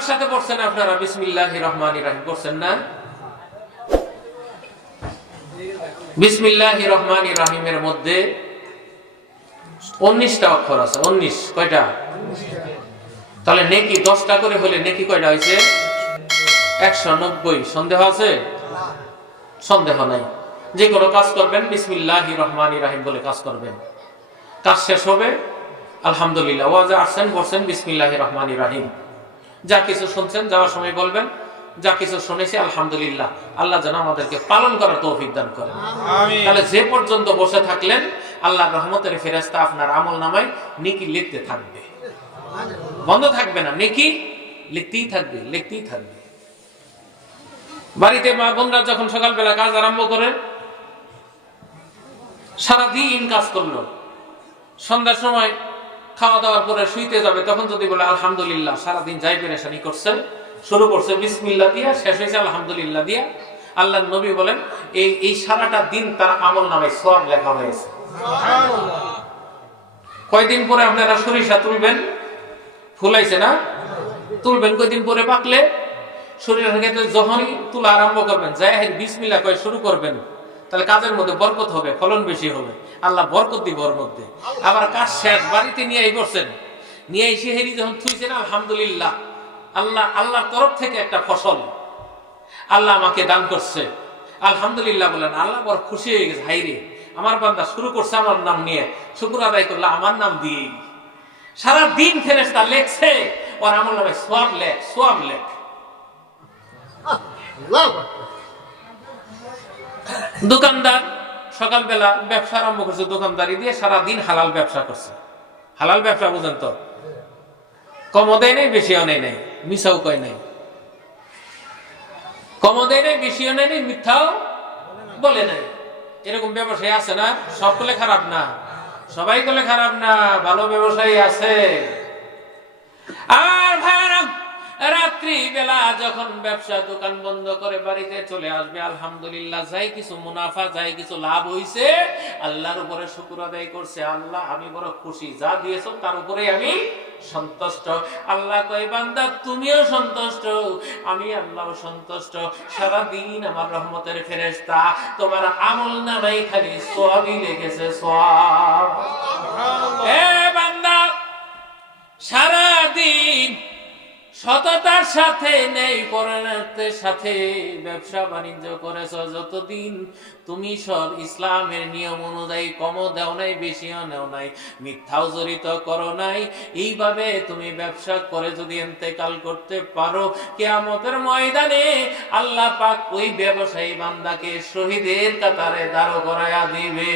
আমার সাথে পড়ছেন আপনারা, বিসমিল্লাহ রহমান রাহিম। পড়ছেন না? বিসমিল্লাহ রহমান রাহিমের মধ্যে উনিশটা অক্ষর আছে, উনিশ, কয়টা? তাহলে নেকি দশটা করে হলে নেকি কয়টা হয়েছে? একশো নব্বই। সন্দেহ আছে? সন্দেহ নাই। যে কোনো কাজ করবেন, বিসমিল্লাহ রহমান রাহিম বলে কাজ করবেন। কাজ শেষ হবে। আলহামদুলিল্লাহ। ওয়াজে আসছেন বলছেন বিসমিল্লাহ রহমান রাহিম। যা কিছু শুনছেন যাওয়ার সময় বলবেন যা কিছু শুনেছি আলহামদুলিল্লাহ। আল্লাহ যেন আমাদেরকে পালন করার তৌফিক দান করেন। তাহলে যে পর্যন্ত বসে থাকলেন আল্লাহ রহমতের ফেরেস্তা আপনার আমল নামায় নিকি লিখতে থাকবে। বন্ধ থাকবে না নেকি লিখতেই থাকবে লিখতেই থাকবে। বাড়িতে মা বোনরা যখন সকালবেলা কাজ আরম্ভ করেন সারাদিন কাজ করল। সন্ধ্যার সময় খাওয়া দাওয়ার পরে শুইতে যাবে তখন যদি বলে আলহামদুলিল্লাহ সারাদিন যাই পেরেশানি করছেন শুরু করছে বিসমিল্লা দিয়া শেষ হয়েছে আলহামদুলিল্লাহ দিয়া। আল্লাহ নবী বলেন এই এই সারাটা দিন তার আমল নামে সব লেখা হয়েছে। কয়দিন পরে আপনারা সরিষা তুলবেন? ফুলাইছে না? তুলবেন কয়দিন পরে পাকলে? শরীরের ক্ষেত্রে যখনই তুলা আরম্ভ করবেন যাই বিসমিল্লা কয় শুরু করবেন তাহলে কাজের মধ্যে বরকত হবে ফলন বেশি হবে। আল্লাহ বরকত দিব ওর মধ্যে আবার কাজ শেষ বাড়িতে নিয়ে এই করছেন নিয়ে এসে হেরি যখন থুইছেন আলহামদুলিল্লাহ আল্লাহ আল্লাহর তরফ থেকে একটা ফসল। আল্লাহ আমাকে দান করছে। আলহামদুলিল্লাহ বলেন আল্লাহ বড় খুশি হয়ে গেছে হাইরে আমার বান্দা শুরু করছে আমার নাম নিয়ে। শুকুর আদায় করল আমার নাম দিয়ে সারা দিন ফেরেস্তা লেখছে ওর আমল নামে সোয়াব লেখ সোয়াব লেখ। দোকানদার সকালবেলা ব্যবসা আরম্ভ করছে, দোকানদারি দিয়ে সারা দিন হালাল ব্যবসা করছে। হালাল ব্যবসা বুঝেন তো? কমও দেয় নাই, বেশিও নেই নাই, মিশাও কয় নাই। কমও দেয় নাই, বেশিও নেই নাই, মিথ্যাও বলে নাই। এরকম ব্যবসায়ী আছে না? সব সবগুলো খারাপ না? সবাই গুলো খারাপ না, ভালো ব্যবসায়ী আছে। আর বেলা যখন ব্যবসা দোকান বন্ধ করে বাড়িতে চলে আসবে, আলহামদুলিল্লাহ, যাই কিছু মুনাফা, যাই কিছু লাভ হইছে, আল্লাহর উপরে শুকুর আদায় করছে। আল্লাহ, আমি বড় খুশি, যা দিয়েছ তার উপরে আমি সন্তুষ্ট। আল্লাহ কই বান্দা, তুমিও সন্তুষ্ট, আমি আল্লাহ সন্তুষ্ট। সারা দিন আমার রহমতের ফেরেশতা, তোমার আমল নামাই খালি সবই লেগেছে সব সততার সাথে নেই পরায়ণের সাথে। ব্যবসা বাণিজ্য করেছ যতদিন। তুমি সব ইসলামের নিয়ম অনুযায়ী কমও দেও নাই, বেশিও নেও নাই, মিথ্যাও জড়িত করো নাই। এইভাবে তুমি ব্যবসা করে যদি এন্তেকাল করতে পারো, কেয়ামতের ময়দানে আল্লাহ পাক ওই ব্যবসায়ী বান্দাকে শহীদের কাতারে দাঁড় করায়া দিবে।